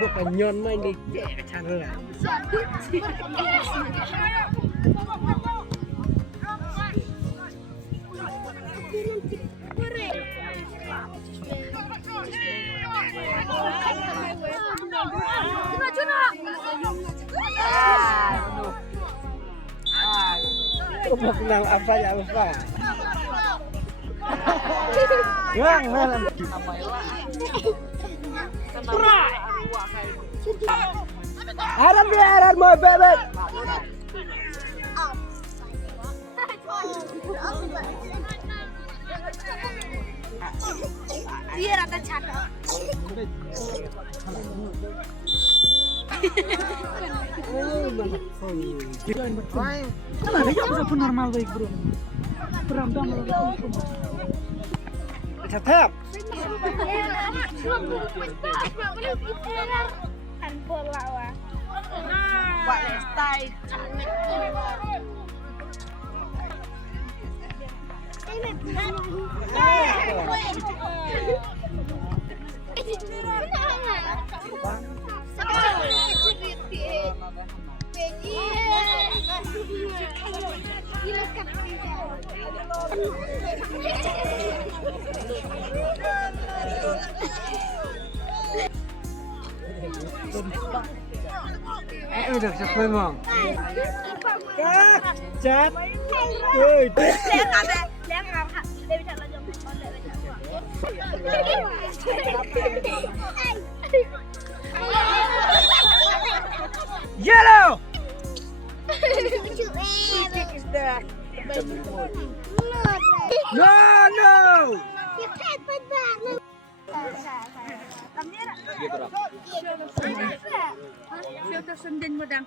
bukan nyon main di channel lah. Mau kenal apa ya lupa. Yang Aram biaran mau bebek. Dia rata cana. Kenapa ya bisa normal baik bro? Beramdam. Tetap. Udah sampai mong. Chat. Yellow. No. Filter senden modang.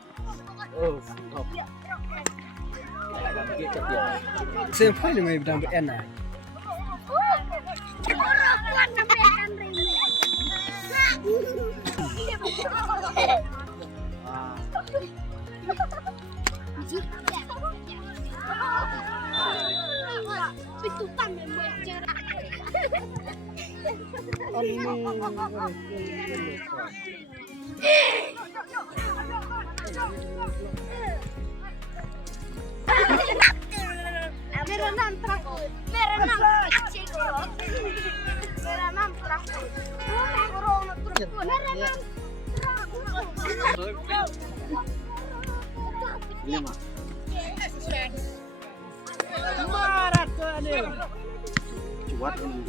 Siapa yang main bidang enak? Cuat ini.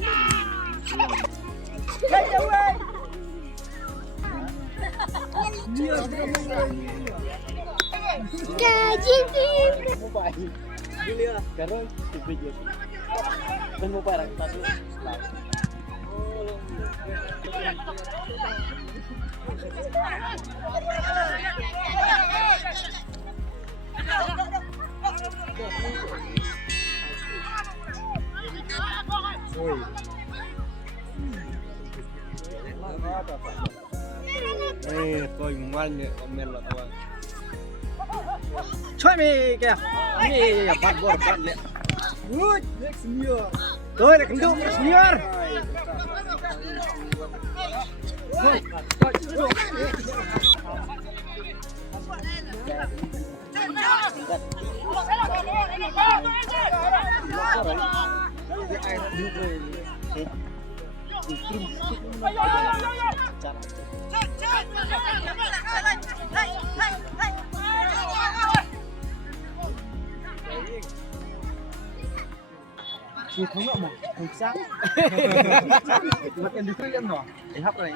Sekarang mau parang tadi. Tôi ngoan nhẹ comment là tôi chơi mì kìa mì bắt bò bắt lẹ tôi là cầm đâu senior Chị không ngậm một hộp sáng. Mặt em đi khuyên rồi. Để hấp này.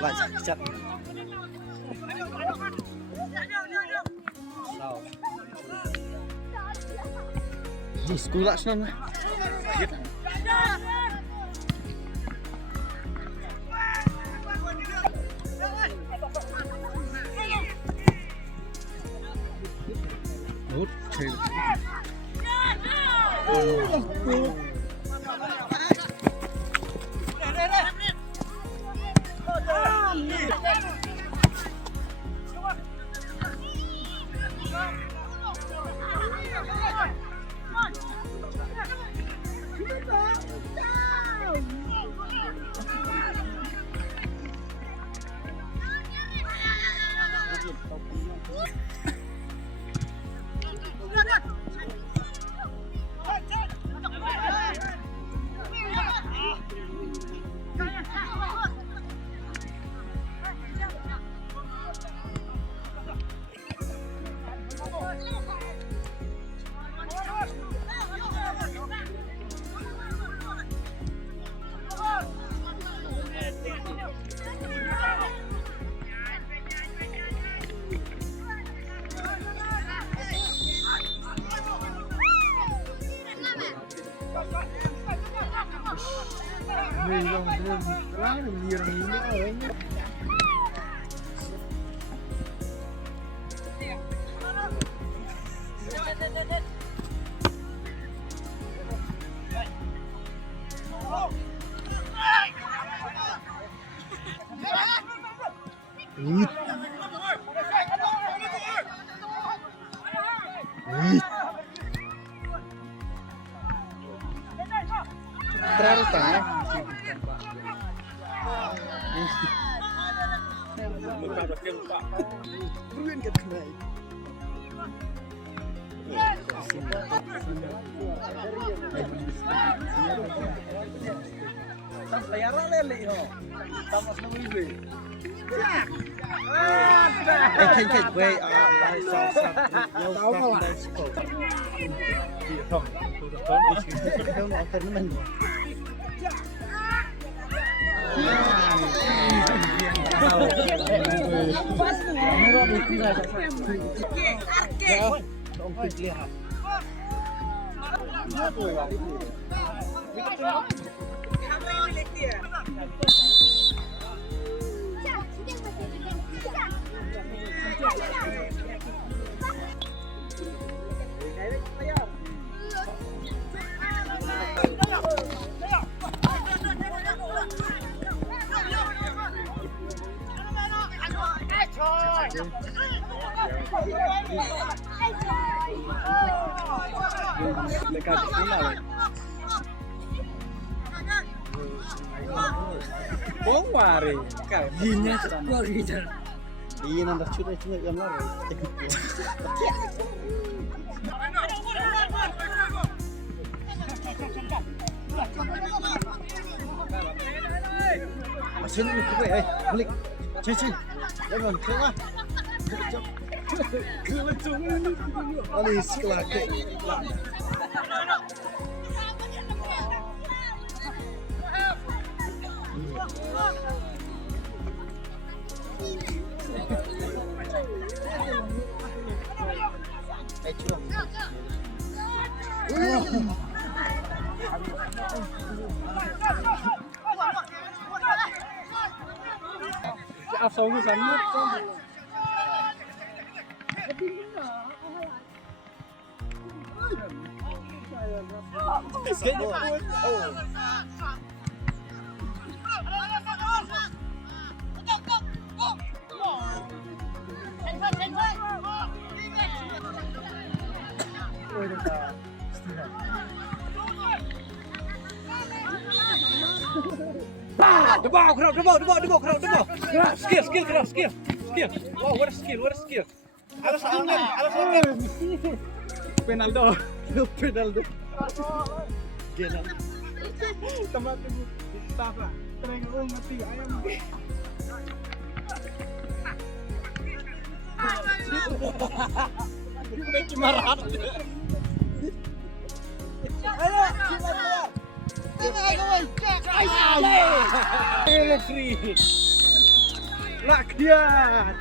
Lại chặt. Di sekolah sana. Good. Terlalu tengah. Beruin ke tengah. Layar lele ho. Tamas na wibi. Khlem wait. Dekat final. Bong wari, kan? Dinya skor gitu. Iya nanti cuma gambar. Mesin itu balik. Cici. Jangan keluar. Ali sekolah ke. Asal ni sama. Debak. Skill. Wow, what a skill. Alas angin. Penaldo. Gila. Teman Mustafa, terengong mati ayam. Cuma rat. Free. Rakyat.